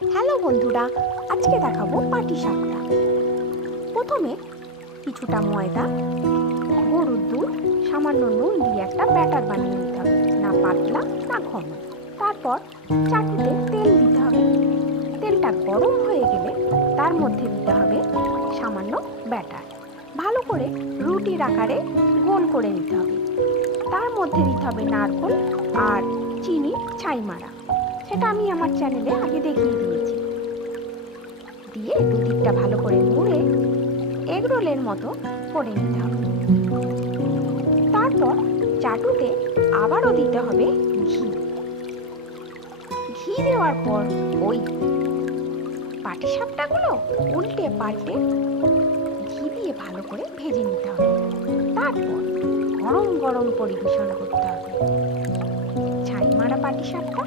Hello বন্ধুরা, আজকে দেখাবো পাটিসাপটা। প্রথমে কিছুটা ময়দা, গরুর দুধ, সামান্য নুন দিয়ে একটা ব্যাটার বানিয়ে নিতে হবে, না পাতলা না ঘন। তারপর চাটুতে তেল দিতে হবে। তেলটা গরম হয়ে গেলে তার মধ্যে দিতে হবে সামান্য ব্যাটার। ভালো করে রুটির আকারে গোল করে নিতে হবে। তার মধ্যে দিতে হবে নারকেল আর চিনি ছাই মারা। সেটা আমি আমার চ্যানেলে আগে দেখিয়ে দিয়েছি। দিয়ে দুদিকটা ভালো করে মুড়ে এগরোলের মতো করে নিতে হবে। তারপর চাটুতে আবারও দিতে হবে ঘি। ঘি দেওয়ার পর ওই পাটিসাপটাগুলো উল্টে পাল্টে ঘি দিয়ে ভালো করে ভেজে নিতে হবে। তারপর গরম গরম পরিবেশন করতে হবে ছাই মারা পাটিসাপটা।